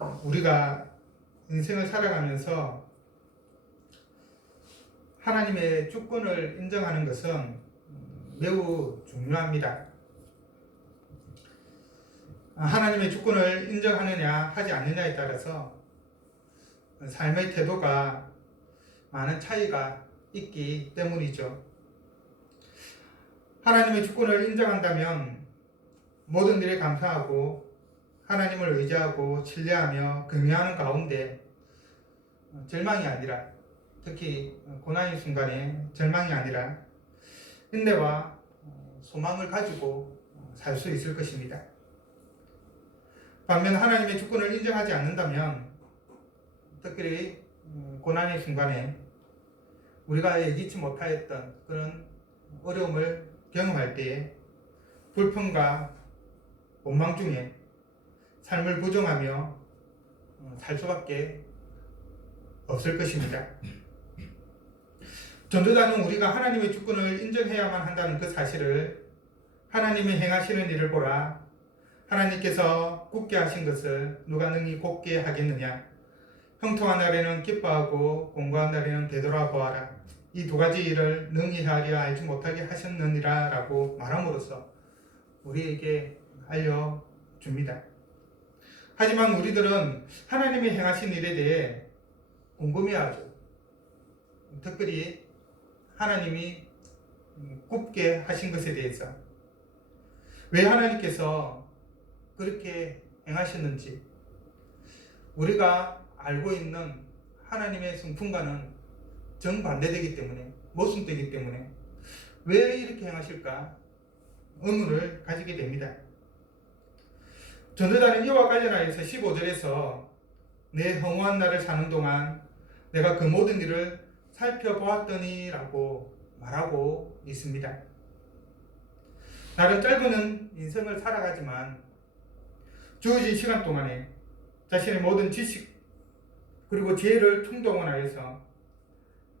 우리가 인생을 살아가면서 하나님의 주권을 인정하는 것은 매우 중요합니다. 하나님의 주권을 인정하느냐 하지 않느냐에 따라서 삶의 태도가 많은 차이가 있기 때문이죠. 하나님의 주권을 인정한다면 모든 일에 감사하고 하나님을 의지하고 신뢰하며 긍휼하는 가운데 절망이 아니라, 특히 고난의 순간에 절망이 아니라 인내와 소망을 가지고 살 수 있을 것입니다. 반면 하나님의 주권을 인정하지 않는다면 특별히 고난의 순간에 우리가 예기치 못하였던 그런 어려움을 경험할 때에 불평과 원망 중에 삶을 부정하며 살 수밖에 없을 것입니다. 전도자는 우리가 하나님의 주권을 인정해야만 한다는 그 사실을 하나님이 행하시는 일을 보라. 하나님께서 굳게 하신 것을 누가 능히 곱게 하겠느냐. 형통한 날에는 기뻐하고 공고한 날에는 되돌아보아라. 이 두 가지 일을 능히 하려 알지 못하게 하셨느니라 라고 말함으로써 우리에게 알려줍니다. 하지만 우리들은 하나님이 행하신 일에 대해 궁금해하죠. 특별히 하나님이 굽게 하신 것에 대해서 왜 하나님께서 그렇게 행하셨는지, 우리가 알고 있는 하나님의 성품과는 정반대되기 때문에, 모순되기 때문에 왜 이렇게 행하실까 의문을 가지게 됩니다. 전도자는 이와 관련하여서 15절에서 내 허무한 날을 사는 동안 내가 그 모든 일을 살펴보았더니 라고 말하고 있습니다. 나름 짧은 인생을 살아가지만 주어진 시간 동안에 자신의 모든 지식 그리고 지혜를 총동원하여서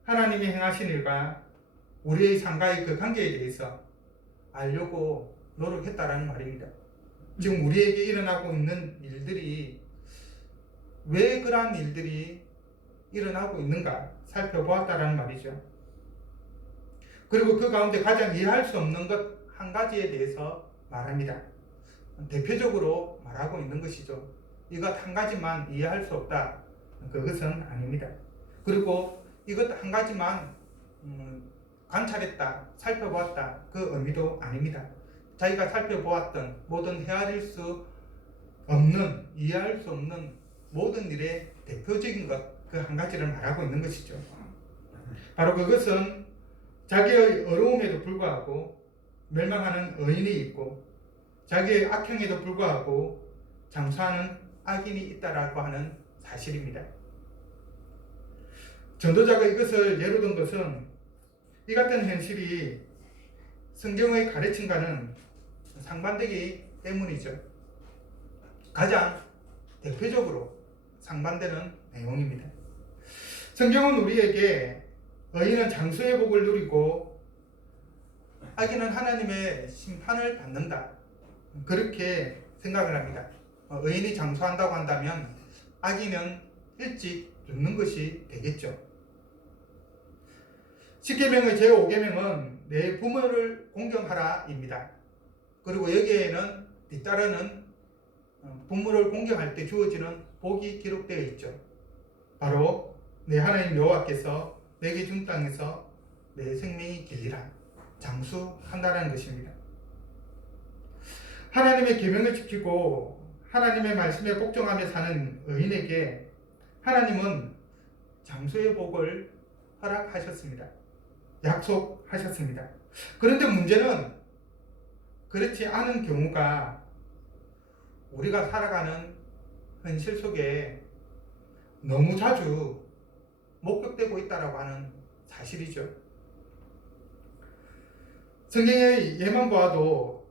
하나님이 행하신 일과 우리의 삶과의 그 관계에 대해서 알려고 노력했다라는 말입니다. 지금 우리에게 일어나고 있는 일들이 왜 그러한 일들이 일어나고 있는가 살펴보았다라는 말이죠. 그리고 그 가운데 가장 이해할 수 없는 것 한 가지에 대해서 말합니다. 대표적으로 말하고 있는 것이죠. 이것 한 가지만 이해할 수 없다. 그것은 아닙니다. 그리고 이것 한 가지만 관찰했다, 살펴보았다. 그 의미도 아닙니다. 자기가 살펴보았던 모든 헤아릴 수 없는, 이해할 수 없는 모든 일의 대표적인 것, 그 한 가지를 말하고 있는 것이죠. 바로 그것은 자기의 어려움에도 불구하고 멸망하는 의인이 있고 자기의 악행에도 불구하고 장수하는 악인이 있다라고 하는 사실입니다. 전도자가 이것을 예로 든 것은 이 같은 현실이 성경의 가르침과는 상반되기 때문이죠. 가장 대표적으로 상반되는 내용입니다. 성경은 우리에게 의인은 장수의 복을 누리고 악인은 하나님의 심판을 받는다, 그렇게 생각을 합니다. 의인이 장수한다고 한다면 악인은 일찍 죽는 것이 되겠죠. 10계명의 제5계명은 내 부모를 공경하라 입니다. 그리고 여기에는 뒤따르는 부모를 공경할 때 주어지는 복이 기록되어 있죠. 바로 내 하나님 여호와께서 내게 준 땅에서 내 생명이 길리라, 장수한다라는 것입니다. 하나님의 계명을 지키고 하나님의 말씀에 복종하며 사는 의인에게 하나님은 장수의 복을 허락하셨습니다. 약속하셨습니다. 그런데 문제는 그렇지 않은 경우가 우리가 살아가는 현실 속에 너무 자주 목격되고 있다고 하는 사실이죠. 성경의 예만 보아도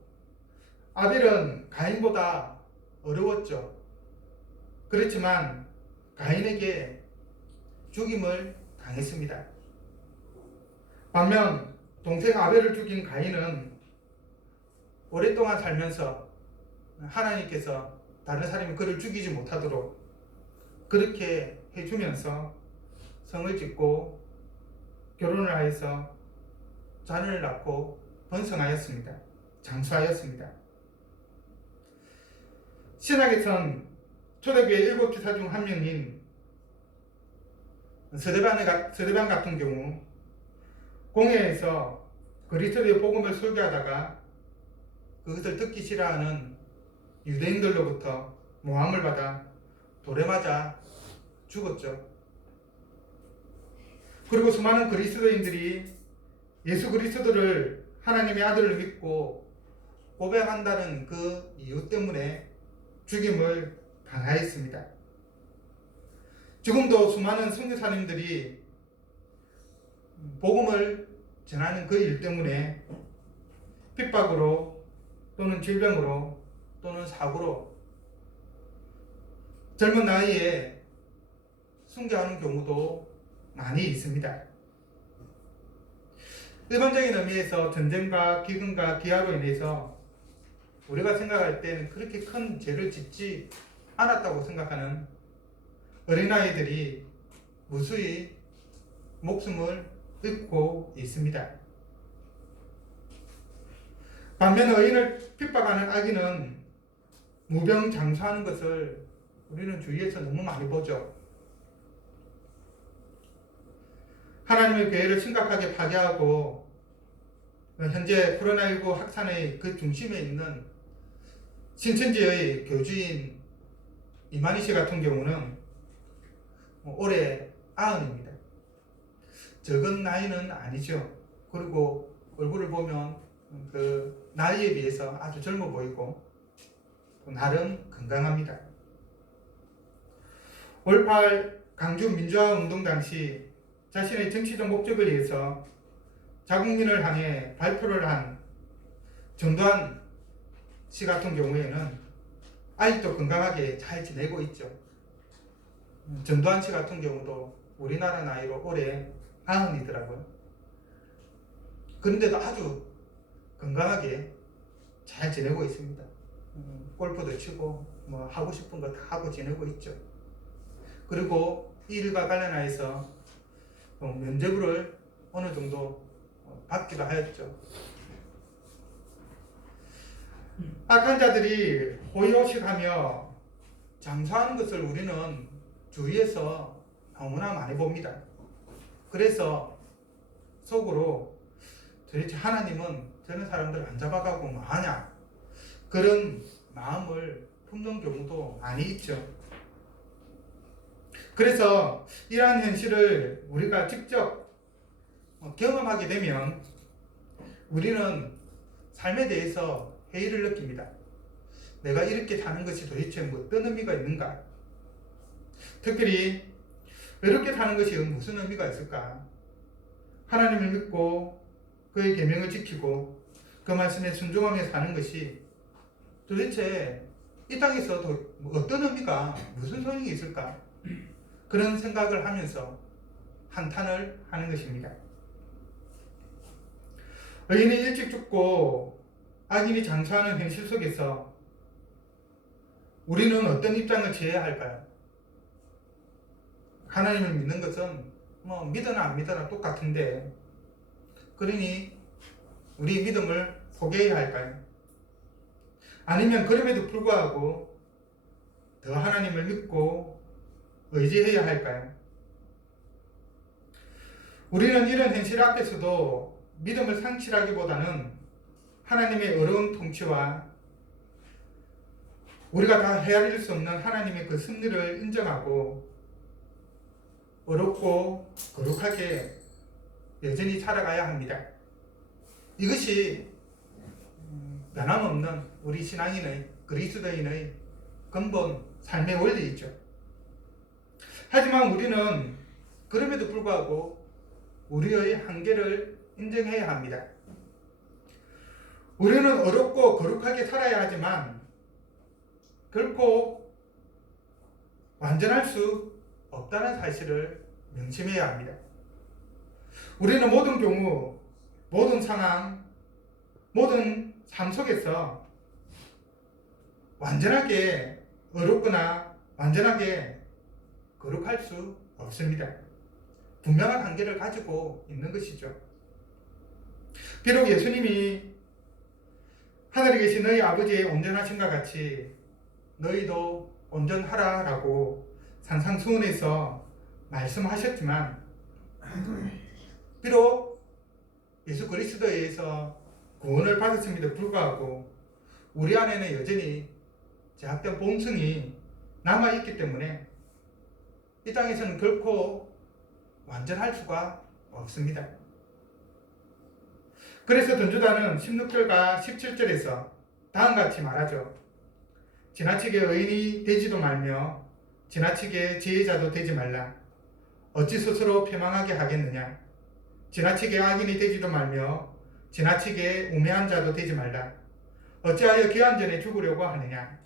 아벨은 가인보다 어려웠죠. 그렇지만 가인에게 죽임을 당했습니다. 반면 동생 아벨을 죽인 가인은 오랫동안 살면서 하나님께서 다른 사람이 그를 죽이지 못하도록 그렇게 해주면서 성을 짓고 결혼을 하여서 자녀를 낳고 번성하였습니다. 장수하였습니다. 신학에선 초대교회 7지사 중 한 명인 서대반 같은 경우 공회에서 그리스도의 복음을 설교하다가 그것을 듣기 싫어하는 유대인들로부터 모함을 받아 돌에 맞아 죽었죠. 그리고 수많은 그리스도인들이 예수 그리스도를 하나님의 아들을 믿고 고백한다는 그 이유 때문에 죽임을 당하였습니다. 지금도 수많은 선교사님들이 복음을 전하는 그 일 때문에 핍박으로 또는 질병으로 또는 사고로 젊은 나이에 순교하는 경우도 많이 있습니다. 일반적인 의미에서 전쟁과 기근과 기아로 인해서 우리가 생각할 때는 그렇게 큰 죄를 짓지 않았다고 생각하는 어린아이들이 무수히 목숨을 잃고 있습니다. 반면 의인을 핍박하는 악인은 무병장수하는 것을 우리는 주위에서 너무 많이 보죠. 하나님의 교회를 심각하게 파괴하고 현재 코로나19 확산의 그 중심에 있는 신천지의 교주인 이만희 씨 같은 경우는 올해 90입니다. 적은 나이는 아니죠. 그리고 얼굴을 보면 그 나이에 비해서 아주 젊어 보이고 나름 건강합니다. 5.18 강주 민주화 운동 당시 자신의 정치적 목적을 위해서 자국민을 향해 발표를 한 전두환 씨 같은 경우에는 아직도 건강하게 잘 지내고 있죠. 전두환 씨 같은 경우도 우리나라 나이로 올해 90이더라고요. 그런데도 아주 건강하게 잘 지내고 있습니다. 골프도 치고 뭐 하고 싶은 거 다 하고 지내고 있죠. 그리고 이 일과 관련하여서 면죄부를 어느 정도 받기도 하였죠. 악한 자들이 호의호식하며 장사하는 것을 우리는 주위에서 너무나 많이 봅니다. 그래서 속으로 도대체 하나님은 저런 사람들 안 잡아가고 뭐하냐, 그런 마음을 품는 경우도 많이 있죠. 그래서 이러한 현실을 우리가 직접 경험하게 되면 우리는 삶에 대해서 회의를 느낍니다. 내가 이렇게 사는 것이 도대체 어떤 의미가 있는가? 특별히 이렇게 사는 것이 무슨 의미가 있을까? 하나님을 믿고 그의 계명을 지키고 그 말씀에 순종하며 사는 것이 도대체 이 땅에서 어떤 의미가, 무슨 소용이 있을까? 그런 생각을 하면서 한탄을 하는 것입니다. 의인이 일찍 죽고 악인이 장수하는 현실 속에서 우리는 어떤 입장을 취해야 할까요? 하나님을 믿는 것은 뭐 믿으나 안 믿으나 똑같은데, 그러니 우리 믿음을 포기해야 할까요? 아니면 그럼에도 불구하고 더 하나님을 믿고 의지해야 할까요? 우리는 이런 현실 앞에서도 믿음을 상실하기보다는 하나님의 어려운 통치와 우리가 다 헤아릴 수 없는 하나님의 그 섭리를 인정하고 어렵고 거룩하게 여전히 살아가야 합니다. 이것이 변함없는 우리 신앙인의, 그리스도인의 근본 삶의 원리이죠. 하지만 우리는 그럼에도 불구하고 우리의 한계를 인정해야 합니다. 우리는 어렵고 거룩하게 살아야 하지만 결코 완전할 수 없다는 사실을 명심해야 합니다. 우리는 모든 경우, 모든 상황, 모든 삶 속에서 완전하게 어렵거나 완전하게 거룩할 수 없습니다. 분명한 한계를 가지고 있는 것이죠. 비록 예수님이 하늘에 계신 너희 아버지의 온전하심과 같이 너희도 온전하라라고 산상수훈에서 말씀하셨지만, 비록 예수 그리스도에 의해서 구원을 받았음에도 불구하고 우리 안에는 여전히 제약된 본성이 남아있기 때문에 이 땅에서는 결코 완전할 수가 없습니다. 그래서 전주단은 16절과 17절에서 다음과 같이 말하죠. 지나치게 의인이 되지도 말며 지나치게 지혜자도 되지 말라. 어찌 스스로 패망하게 하겠느냐. 지나치게 악인이 되지도 말며 지나치게 우매한 자도 되지 말라. 어찌하여 기한 전에 죽으려고 하느냐.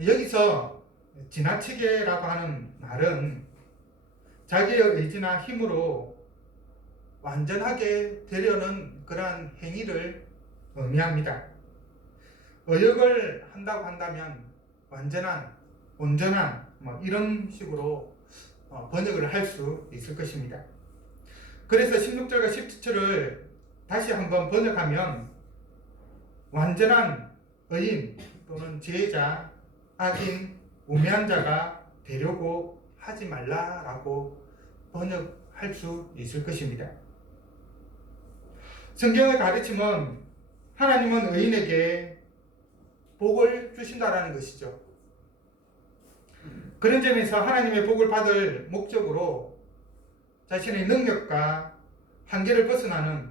여기서 지나치게라고 하는 말은 자기의 의지나 힘으로 완전하게 되려는 그러한 행위를 의미합니다. 의역을 한다고 한다면 완전한, 온전한 이런 식으로 번역을 할 수 있을 것입니다. 그래서 16절과 17절을 다시 한번 번역하면 완전한 의인 또는 지혜자, 악인, 우매한 자가 되려고 하지 말라라고 번역할 수 있을 것입니다. 성경의 가르침은 하나님은 의인에게 복을 주신다라는 것이죠. 그런 점에서 하나님의 복을 받을 목적으로 자신의 능력과 한계를 벗어나는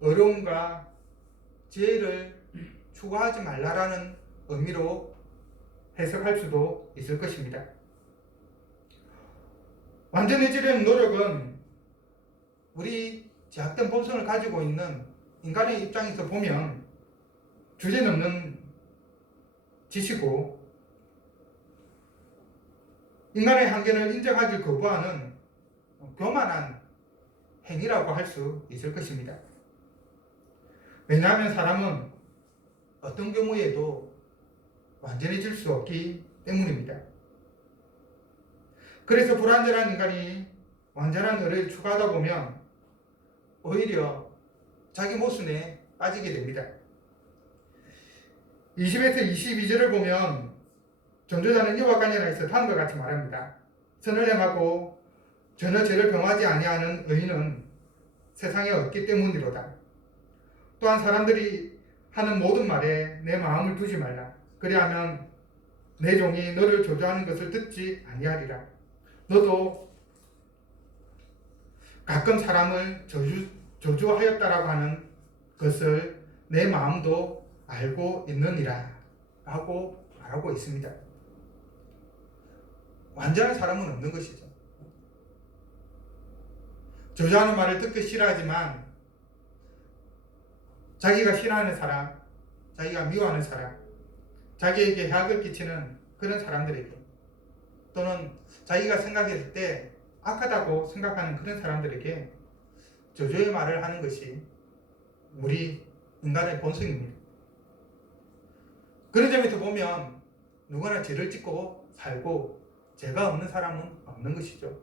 어려움과 지혜를 추구하지 말라라는 의미로 해석할 수도 있을 것입니다. 완전해지려는 노력은 우리 제약된 본성을 가지고 있는 인간의 입장에서 보면 주제넘는 짓이고 인간의 한계를 인정하기 거부하는 교만한 행위라고 할 수 있을 것입니다. 왜냐하면 사람은 어떤 경우에도 완전해질 수 없기 때문입니다. 그래서 불완전한 인간이 완전한 의를 추구하다 보면 오히려 자기 모순에 빠지게 됩니다. 20에서 22절을 보면 전도자는 이와 관련해서 다음과 같이 말합니다. 선을 행하고 전혀 죄를 범하지 아니하는 의인은 세상에 없기 때문이로다. 또한 사람들이 하는 모든 말에 내 마음을 두지 말라. 그리하면 내 종이 너를 조조하는 것을 듣지 아니하리라. 너도 가끔 사람을 저주하였다라고 하는 것을 내 마음도 알고 있느니라 라고 말하고 있습니다. 완전한 사람은 없는 것이죠. 저주하는 말을 듣기 싫어하지만 자기가 싫어하는 사람, 자기가 미워하는 사람, 자기에게 해악을 끼치는 그런 사람들에게 또는 자기가 생각했을 때 악하다고 생각하는 그런 사람들에게 저주의 말을 하는 것이 우리 인간의 본성입니다. 그런 점에서 보면 누구나 죄를 짓고 살고 죄가 없는 사람은 없는 것이죠.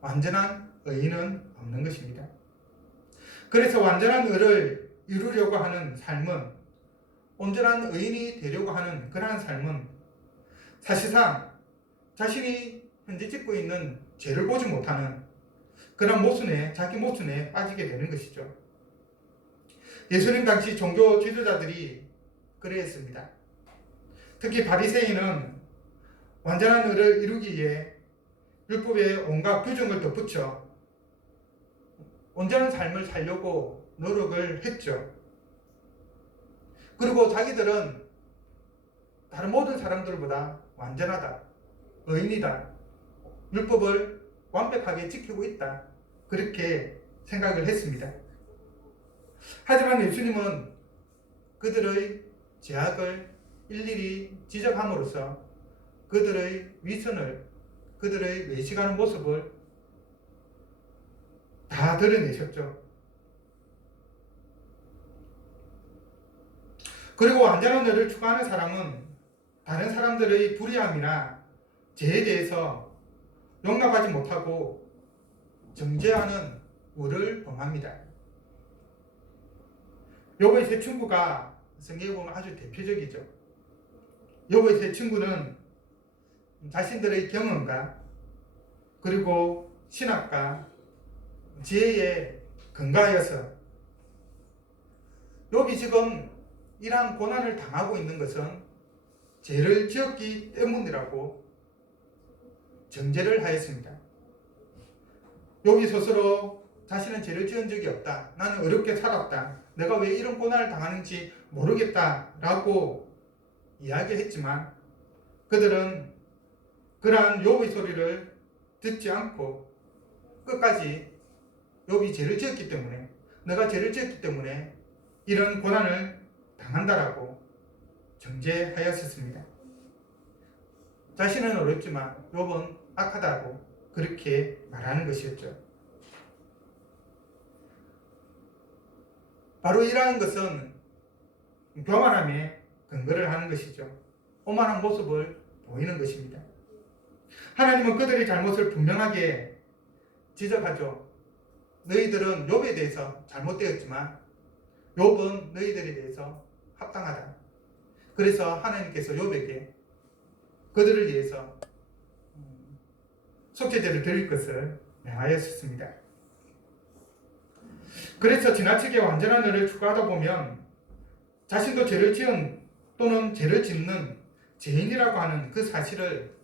완전한 의인은 없는 것입니다. 그래서 완전한 의를 이루려고 하는 삶은, 온전한 의인이 되려고 하는 그러한 삶은 사실상 자신이 현재 짓고 있는 죄를 보지 못하는 그런 모순에, 자기 모순에 빠지게 되는 것이죠. 예수님 당시 종교 지도자들이 그러했습니다. 특히 바리새인은 완전한 의를 이루기 위해 율법에 온갖 규정을 덧붙여 온전한 삶을 살려고 노력을 했죠. 그리고 자기들은 다른 모든 사람들보다 완전하다, 의인이다, 율법을 완벽하게 지키고 있다, 그렇게 생각을 했습니다. 하지만 예수님은 그들의 죄악을 일일이 지적함으로써 그들의 위선을, 그들의 외식하는 모습을 다 드러내셨죠. 그리고 완전한 의를 추구하는 사람은 다른 사람들의 불의함이나 죄에 대해서 용납하지 못하고 정죄하는 우를 범합니다. 욥의 세 친구가 성경에 보면 아주 대표적이죠. 욥의 세 친구는 자신들의 경험과 그리고 신학과 지혜에 근거하여서 욥이 지금 이러한 고난을 당하고 있는 것은 죄를 지었기 때문이라고 정죄를 하였습니다. 욥이 스스로 자신은 죄를 지은 적이 없다. 나는 어렵게 살았다. 내가 왜 이런 고난을 당하는지 모르겠다 라고 이야기했지만 그들은 그러한 욥의 소리를 듣지 않고 끝까지 욥이 죄를 지었기 때문에 내가 죄를 지었기 때문에 이런 고난을 당한다라고 정죄하였습니다. 자신은 어렵지만 욥은 악하다고 그렇게 말하는 것이었죠. 바로 이러한 것은 교만함에 근거를 하는 것이죠. 오만한 모습을 보이는 것입니다. 하나님은 그들의 잘못을 분명하게 지적하죠. 너희들은 욥에 대해서 잘못되었지만 욥은 너희들에 대해서 합당하다. 그래서 하나님께서 욥에게 그들을 위해서 속죄제를 드릴 것을 명하였습니다. 그래서 지나치게 완전한 의를 추구하다 보면 자신도 죄를 지은 또는 죄를 짓는 죄인이라고 하는 그 사실을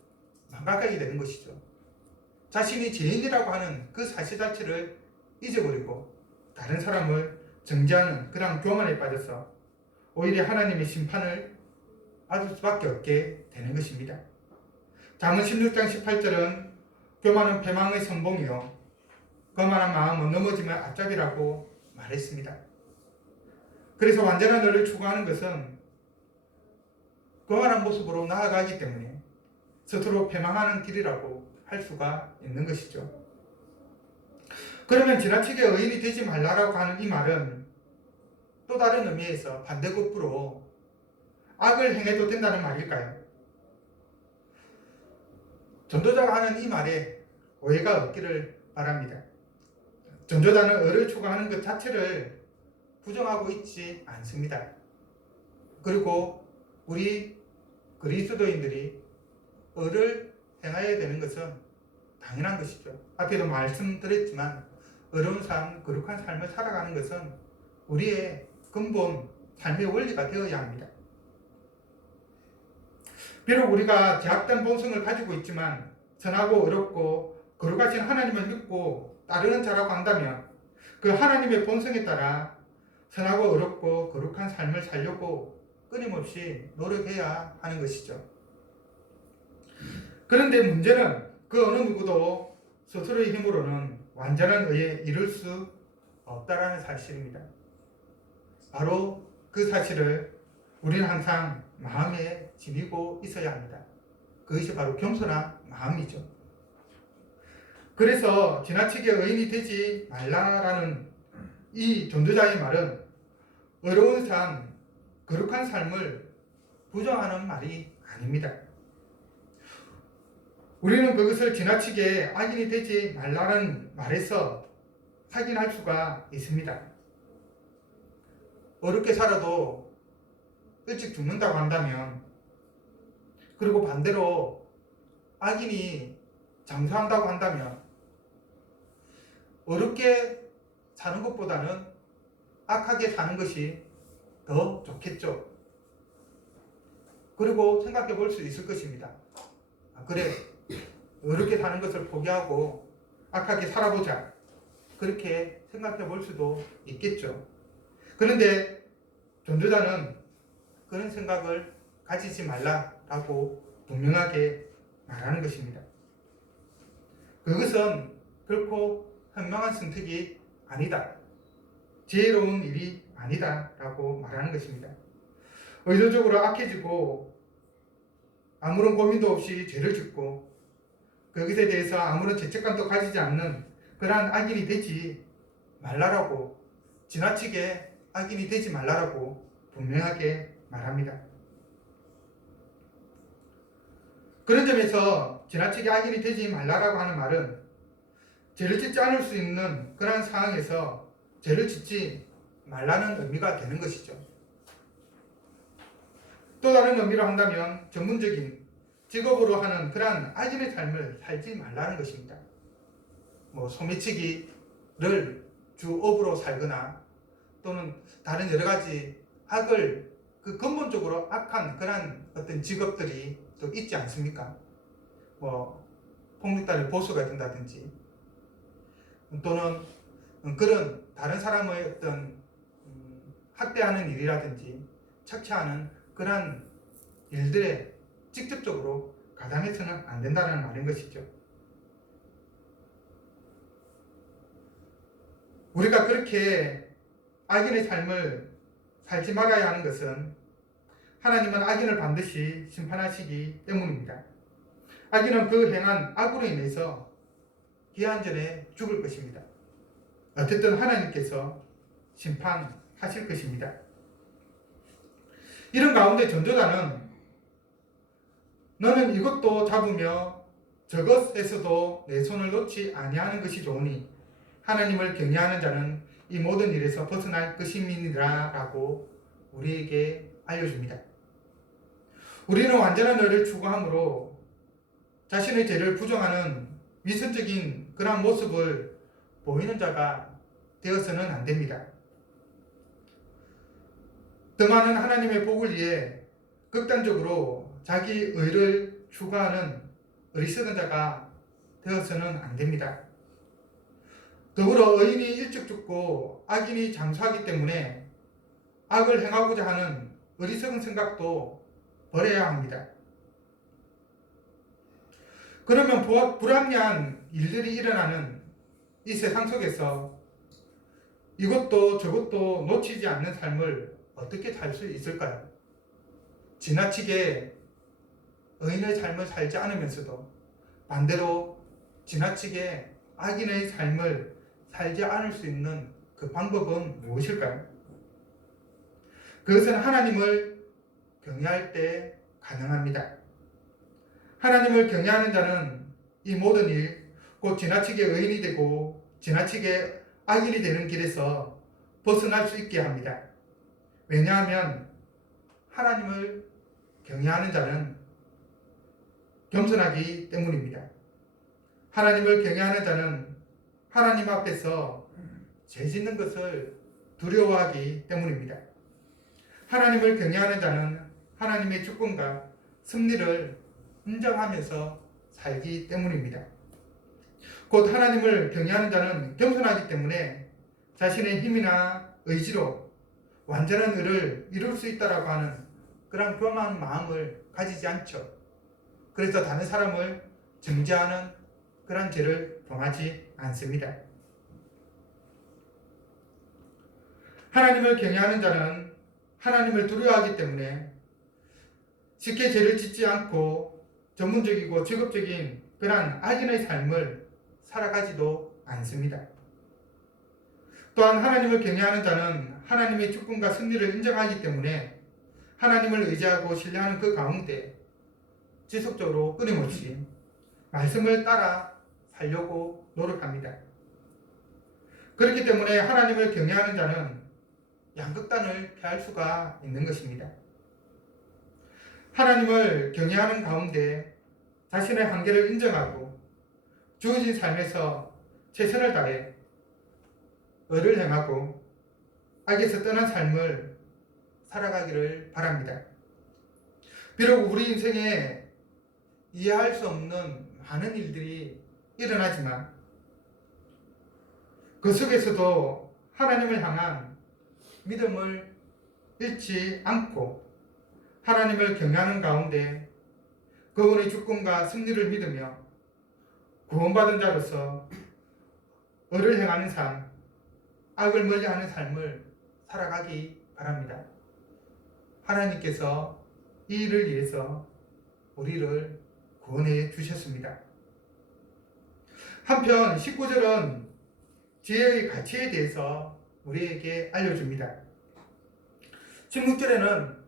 망각하게 되는 것이죠. 자신이 죄인이라고 하는 그 사실 자체를 잊어버리고 다른 사람을 정죄하는 그런 교만에 빠져서 오히려 하나님의 심판을 받을 수밖에 없게 되는 것입니다. 잠언 16장 18절은 교만은 패망의 선봉이요 거만한 마음은 넘어지면 앞잡이라고 말했습니다. 그래서 완전한 의를 추구하는 것은 거만한 모습으로 나아가기 때문에 스스로 패망하는 길이라고 할 수가 있는 것이죠. 그러면 지나치게 의인이 되지 말라라고 하는 이 말은 또 다른 의미에서 반대급부로 악을 행해도 된다는 말일까요? 전도자가 하는 이 말에 오해가 없기를 바랍니다. 전도자는 의를 추구하는 것 자체를 부정하고 있지 않습니다. 그리고 우리 그리스도인들이 의를 행해야 되는 것은 당연한 것이죠. 앞에도 말씀드렸지만 어려운 삶, 거룩한 삶을 살아가는 것은 우리의 근본 삶의 원리가 되어야 합니다. 비록 우리가 제약된 본성을 가지고 있지만 선하고 어렵고 거룩하신 하나님을 믿고 따르는 자라고 한다면 그 하나님의 본성에 따라 선하고 어렵고 거룩한 삶을 살려고 끊임없이 노력해야 하는 것이죠. 그런데 문제는 그 어느 누구도 스스로의 힘으로는 완전한 의에 이룰 수 없다라는 사실입니다. 바로 그 사실을 우리는 항상 마음에 지니고 있어야 합니다. 그것이 바로 겸손한 마음이죠. 그래서 지나치게 의인이 되지 말라라는 이 전도자의 말은 어려운 삶, 거룩한 삶을 부정하는 말이 아닙니다. 우리는 그것을 지나치게 악인이 되지 말라는 말에서 확인할 수가 있습니다. 어렵게 살아도 일찍 죽는다고 한다면, 그리고 반대로 악인이 장수한다고 한다면 어렵게 사는 것보다는 악하게 사는 것이 더 좋겠죠. 그리고 생각해 볼 수 있을 것입니다. 그래, 어렵게 사는 것을 포기하고 악하게 살아보자. 그렇게 생각해 볼 수도 있겠죠. 그런데 전도자는 그런 생각을 가지지 말라라고 분명하게 말하는 것입니다. 그것은 결코 현명한 선택이 아니다. 지혜로운 일이 아니다라고 말하는 것입니다. 의도적으로 악해지고 아무런 고민도 없이 죄를 짓고 그것에 대해서 아무런 죄책감도 가지지 않는 그러한 악인이 되지 말라라고, 지나치게 악인이 되지 말라라고 분명하게 말합니다. 그런 점에서 지나치게 악인이 되지 말라라고 하는 말은 죄를 짓지 않을 수 있는 그런 상황에서 죄를 짓지 말라는 의미가 되는 것이죠. 또 다른 의미로 한다면 전문적인 직업으로 하는 그러한 악인의 삶을 살지 말라는 것입니다. 소매치기를 주업으로 살거나 또는 다른 여러 가지 악을 근본적으로 악한 그런 어떤 직업들이 또 있지 않습니까? 폭력단의 보수가 된다든지 또는 그런 다른 사람의 어떤 학대하는 일이라든지 착취하는 그러한 일들에 직접적으로 가담해서는 안 된다는 말인 것이죠. 우리가 그렇게 악인의 삶을 살지 말아야 하는 것은 하나님은 악인을 반드시 심판하시기 때문입니다. 악인은 그 행한 악으로 인해서 기한전에 죽을 것입니다. 어쨌든 하나님께서 심판하실 것입니다. 이런 가운데 전도자는 너는 이것도 잡으며 저것에서도 내 손을 놓지 아니하는 것이 좋으니 하나님을 경외하는 자는 이 모든 일에서 벗어날 것임이니라 라고 우리에게 알려줍니다. 우리는 완전한 의를 추구함으로 자신의 죄를 부정하는 위선적인 그런 모습을 보이는 자가 되어서는 안 됩니다. 더 많은 하나님의 복을 위해 극단적으로 자기 의를 추구하는 어리석은 자가 되어서는 안 됩니다. 더불어 의인이 일찍 죽고 악인이 장수하기 때문에 악을 행하고자 하는 어리석은 생각도 버려야 합니다. 그러면 불합리한 일들이 일어나는 이 세상 속에서 이것도 저것도 놓치지 않는 삶을 어떻게 살 수 있을까요? 지나치게 의인의 삶을 살지 않으면서도 반대로 지나치게 악인의 삶을 살지 않을 수 있는 그 방법은 무엇일까요? 그것은 하나님을 경외할 때 가능합니다. 하나님을 경외하는 자는 이 모든 일, 곧 지나치게 의인이 되고 지나치게 악인이 되는 길에서 벗어날 수 있게 합니다. 왜냐하면 하나님을 경외하는 자는 겸손하기 때문입니다. 하나님을 경외하는 자는 하나님 앞에서 죄 짓는 것을 두려워하기 때문입니다. 하나님을 경외하는 자는 하나님의 주권과 섭리를 인정하면서 살기 때문입니다. 곧 하나님을 경외하는 자는 겸손하기 때문에 자신의 힘이나 의지로 완전한 의를 이룰 수 있다라고 하는 그런 교만한 마음을 가지지 않죠. 그래서 다른 사람을 정죄하는 그런 죄를 범하지 않습니다. 하나님을 경외하는 자는 하나님을 두려워하기 때문에 쉽게 죄를 짓지 않고 전문적이고 직업적인 그러한 악인의 삶을 살아가지도 않습니다. 또한 하나님을 경외하는 자는 하나님의 주권과 섭리를 인정하기 때문에 하나님을 의지하고 신뢰하는 그 가운데 지속적으로 끊임없이 말씀을 따라 살려고 노력합니다. 그렇기 때문에 하나님을 경외하는 자는 양극단을 피할 수가 있는 것입니다. 하나님을 경외하는 가운데 자신의 한계를 인정하고 주어진 삶에서 최선을 다해 의를 행하고 악에서 떠난 삶을 살아가기를 바랍니다. 비록 우리 인생에 이해할 수 없는 많은 일들이 일어나지만 그 속에서도 하나님을 향한 믿음을 잃지 않고 하나님을 경외하는 가운데 그분의 주권과 승리를 믿으며 구원받은 자로서 의를 행하는 삶, 악을 멀리하는 삶을 살아가기 바랍니다. 하나님께서 이 일을 위해서 우리를 구원해 주셨습니다. 한편 19절은 지혜의 가치에 대해서 우리에게 알려줍니다. 16절에는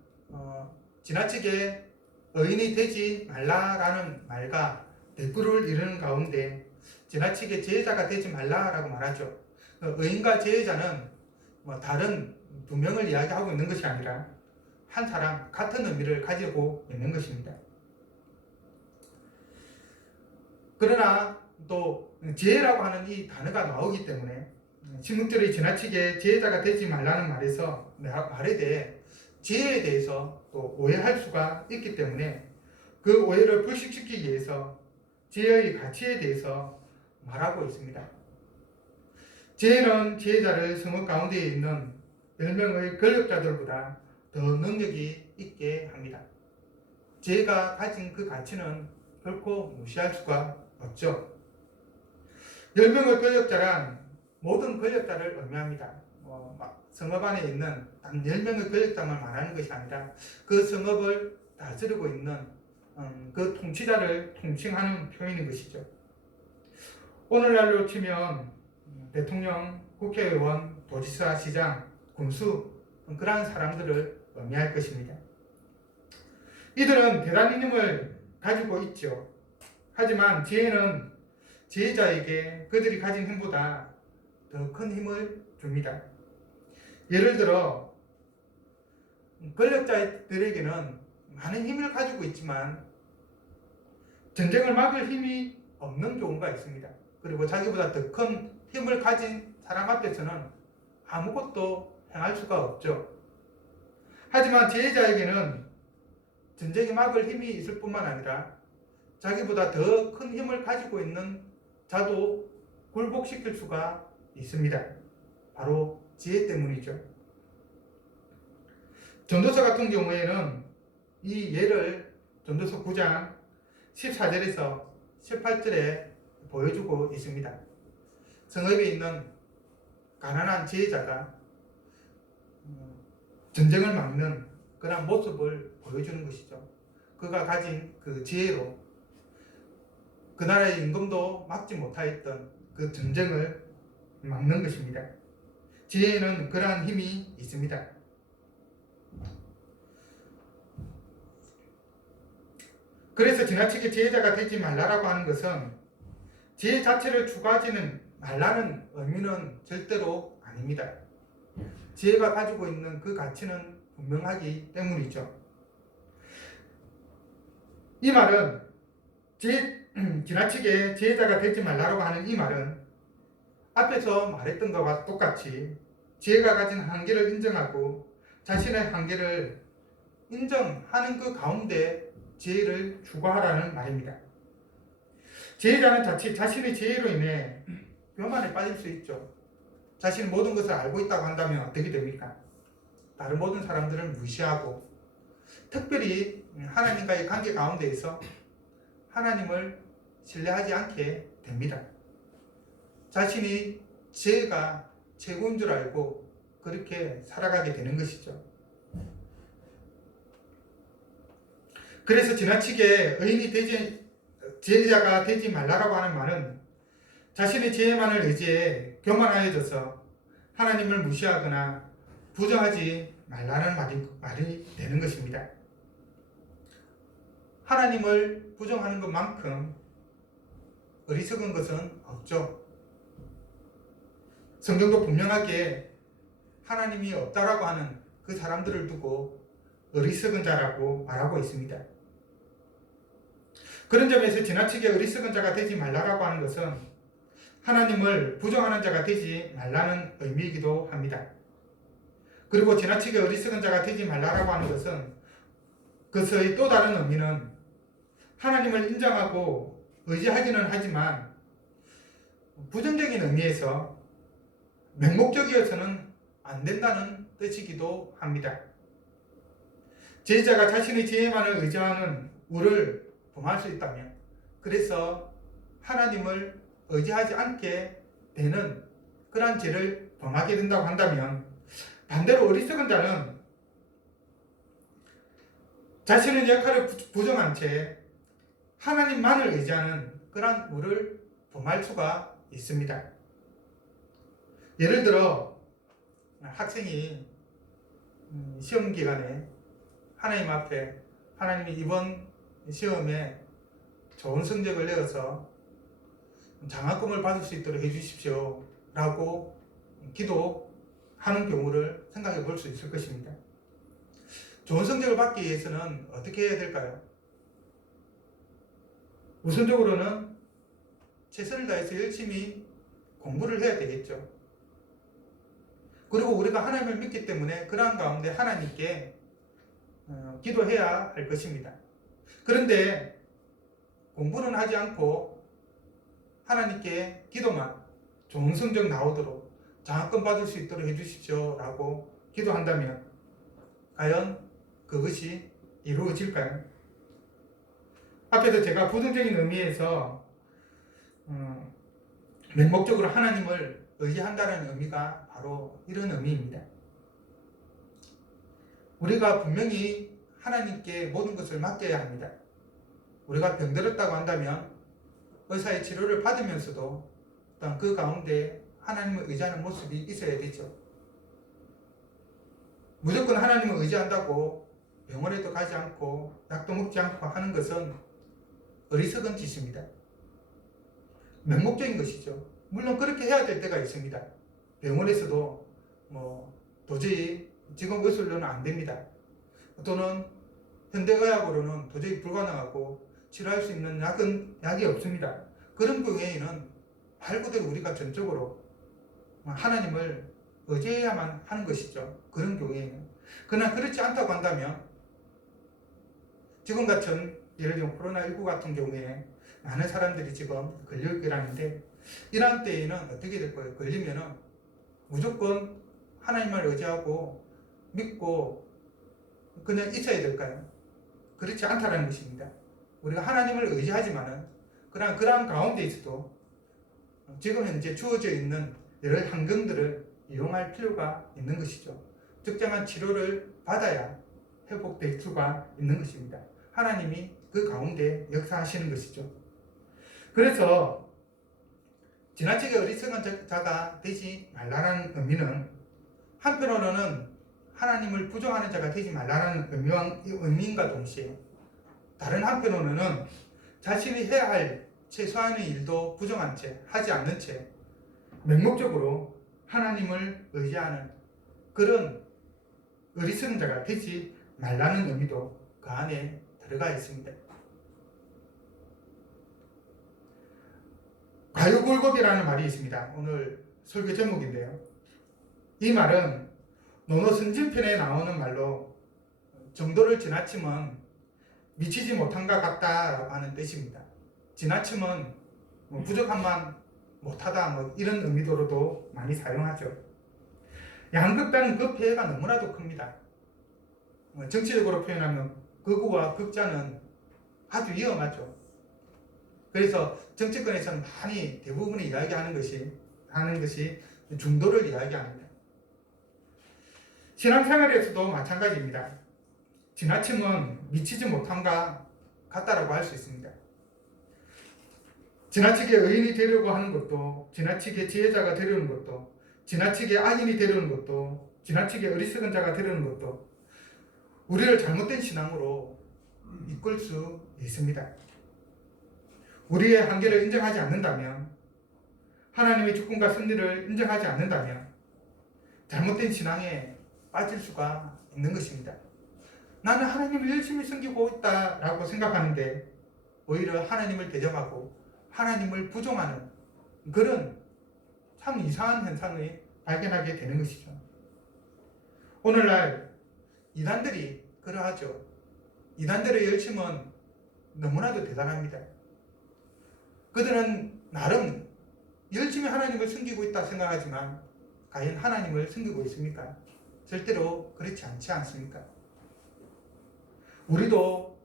지나치게 의인이 되지 말라라는 말과 대꾸를 이루는 가운데 지나치게 제자가 되지 말라라고 말하죠. 의인과 제자는 다른 두 명을 이야기하고 있는 것이 아니라 한 사람 같은 의미를 가지고 있는 것입니다. 그러나 또 지혜라고 하는 이 단어가 나오기 때문에 신학들이 지나치게 지혜자가 되지 말라는 말에 대해 지혜에 대해서 또 오해할 수가 있기 때문에 그 오해를 불식시키기 위해서 지혜의 가치에 대해서 말하고 있습니다. 지혜는 지혜자를 성읍 가운데 있는 10명의 권력자들보다 더 능력이 있게 합니다. 지혜가 가진 그 가치는 결코 무시할 수가 없죠. 10명의 권력자란 모든 권력자를 의미합니다. 성읍 안에 있는 단 10명의 권력자만 말하는 것이 아니라 그 성읍을 다스리고 있는 그 통치자를 통칭하는 표현인 것이죠. 오늘날로 치면 대통령, 국회의원, 도지사, 시장, 군수 그러한 사람들을 의미할 것입니다. 이들은 대단한 힘을 가지고 있죠. 하지만 지혜는 지혜자에게 그들이 가진 힘보다 더 큰 힘을 줍니다. 예를 들어 권력자들에게는 많은 힘을 가지고 있지만 전쟁을 막을 힘이 없는 경우가 있습니다. 그리고 자기보다 더 큰 힘을 가진 사람 앞에서는 아무것도 행할 수가 없죠. 하지만 지혜자에게는 전쟁이 막을 힘이 있을 뿐만 아니라 자기보다 더 큰 힘을 가지고 있는 자도 굴복시킬 수가 있습니다. 바로 지혜 때문이죠. 전도서 같은 경우에는 이 예를 전도서 9장 14절에서 18절에 보여주고 있습니다. 성읍에 있는 가난한 지혜자가 전쟁을 막는 그런 모습을 보여주는 것이죠. 그가 가진 그 지혜로 그 나라의 임금도 막지 못하였던 그 전쟁을 막는 것입니다. 지혜에는 그러한 힘이 있습니다. 그래서 지나치게 지혜자가 되지 말라라고 하는 것은 지혜 자체를 추구하지는 말라는 의미는 절대로 아닙니다. 지혜가 가지고 있는 그 가치는 분명하기 때문이죠. 이 말은 지나치게 지혜자가 되지 말라고 하는 이 말은 앞에서 말했던 것과 똑같이 지혜가 가진 한계를 인정하고 자신의 한계를 인정하는 그 가운데 지혜를 추구하라는 말입니다. 지혜자는 자칫 자신의 지혜로 인해 교만에 빠질 수 있죠. 자신이 모든 것을 알고 있다고 한다면 어떻게 됩니까? 다른 모든 사람들을 무시하고 특별히 하나님과의 관계 가운데에서 하나님을 신뢰하지 않게 됩니다. 자신이 지혜가 최고인 줄 알고 그렇게 살아가게 되는 것이죠. 그래서 지나치게 지혜자가 되지 말라라고 하는 말은 자신의 지혜만을 의지해 교만하여져서 하나님을 무시하거나 부정하지 말라는 말이 되는 것입니다. 하나님을 부정하는 것만큼 어리석은 것은 없죠. 성경도 분명하게 하나님이 없다라고 하는 그 사람들을 두고 어리석은 자라고 말하고 있습니다. 그런 점에서 지나치게 어리석은 자가 되지 말라라고 하는 것은 하나님을 부정하는 자가 되지 말라는 의미이기도 합니다. 그리고 지나치게 어리석은 자가 되지 말라라고 하는 것은 그것의 또 다른 의미는 하나님을 인정하고 의지하기는 하지만 부정적인 의미에서 맹목적이어서는 안 된다는 뜻이기도 합니다. 지혜자가 자신의 지혜만을 의지하는 우를 범할 수 있다면, 그래서 하나님을 의지하지 않게 되는 그러한 죄를 범하게 된다고 한다면, 반대로 어리석은 자는 자신의 역할을 부정한 채 하나님만을 의지하는 그러한 우를 범할 수가 있습니다. 예를 들어 학생이 시험 기간에 하나님 앞에 하나님이 이번 시험에 좋은 성적을 내어서 장학금을 받을 수 있도록 해주십시오 라고 기도하는 경우를 생각해 볼 수 있을 것입니다. 좋은 성적을 받기 위해서는 어떻게 해야 될까요? 우선적으로는 최선을 다해서 열심히 공부를 해야 되겠죠. 그리고 우리가 하나님을 믿기 때문에 그러한 가운데 하나님께 기도해야 할 것입니다. 그런데 공부는 하지 않고 하나님께 기도만 좋은 성적 나오도록 장학금 받을 수 있도록 해주십시오 라고 기도한다면 과연 그것이 이루어질까요? 앞에서 제가 부정적인 의미에서 맹목적으로 하나님을 의지한다는 의미가 바로 이런 의미입니다. 우리가 분명히 하나님께 모든 것을 맡겨야 합니다. 우리가 병들었다고 한다면 의사의 치료를 받으면서도 또한 그 가운데 하나님을 의지하는 모습이 있어야 되죠. 무조건 하나님을 의지한다고 병원에도 가지 않고 약도 먹지 않고 하는 것은 어리석은 짓입니다. 맹목적인 것이죠. 물론 그렇게 해야 될 때가 있습니다. 병원에서도 도저히 지금 의술로는 안 됩니다. 또는 현대의학으로는 도저히 불가능하고 치료할 수 있는 약이 없습니다. 그런 경우에는 말 그대로 우리가 전적으로 하나님을 의지해야만 하는 것이죠. 그런 경우에는. 그러나 그렇지 않다고 한다면 지금 같은 예를 들면 코로나19 같은 경우에 많은 사람들이 지금 걸려있라는데 이런 때에는 어떻게 될 거예요? 걸리면은 무조건 하나님을 의지하고 믿고 그냥 있어야 될까요? 그렇지 않다는 것입니다. 우리가 하나님을 의지하지만은 그러한 가운데 있어도 지금 현재 주어져 있는 여러 환경들을 이용할 필요가 있는 것이죠. 적정한 치료를 받아야 회복될 수가 있는 것입니다. 하나님이 그 가운데 역사하시는 것이죠. 그래서 지나치게 어리석은 자가 되지 말라는 의미는 한편으로는 하나님을 부정하는 자가 되지 말라는 의미인가 동시에 다른 한편으로는 자신이 해야 할 최소한의 일도 부정한 채 하지 않는 채 맹목적으로 하나님을 의지하는 그런 어리석은 자가 되지 말라는 의미도 그 안에 들어가 있습니다. 과유불급이라는 말이 있습니다. 오늘 설교 제목인데요. 이 말은 논어선진편에 나오는 말로 정도를 지나치면 미치지 못한 것 같다라고 하는 뜻입니다. 지나치면 부족함만 못하다 이런 의미로도 많이 사용하죠. 양극단은 그 폐해가 너무나도 큽니다. 정치적으로 표현하면 극우와 극자는 아주 위험하죠. 그래서 정치권에서는 많이 대부분이 이야기하는 것이 중도를 이야기합니다. 신앙생활에서도 마찬가지입니다. 지나치면 미치지 못함과 같다라고 할 수 있습니다. 지나치게 의인이 되려고 하는 것도, 지나치게 지혜자가 되려는 것도, 지나치게 악인이 되려는 것도, 지나치게 어리석은 자가 되려는 것도 우리를 잘못된 신앙으로 이끌 수 있습니다. 우리의 한계를 인정하지 않는다면, 하나님의 주권과 섭리를 인정하지 않는다면 잘못된 신앙에 빠질 수가 있는 것입니다. 나는 하나님을 열심히 섬기고 있다라고 생각하는데 오히려 하나님을 대적하고 하나님을 부정하는 그런 참 이상한 현상을 발견하게 되는 것이죠. 오늘날 이단들이 그러하죠. 이단들의 열심은 너무나도 대단합니다. 그들은 나름 열심히 하나님을 섬기고 있다 생각하지만 과연 하나님을 섬기고 있습니까? 절대로 그렇지 않지 않습니까? 우리도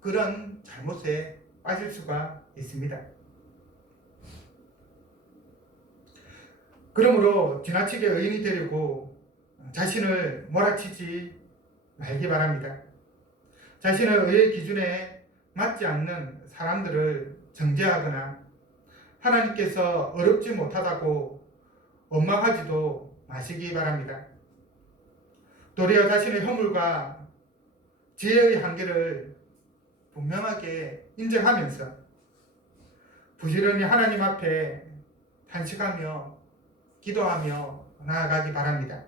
그런 잘못에 빠질 수가 있습니다. 그러므로 지나치게 의인이 되려고 자신을 몰아치지 말기 바랍니다. 자신의 의의 기준에 맞지 않는 사람들을 정죄하거나 하나님께서 어렵지 못하다고 원망하지도 마시기 바랍니다. 도리어 자신의 허물과 죄의 한계를 분명하게 인정하면서 부지런히 하나님 앞에 탄식하며 기도하며 나아가기 바랍니다.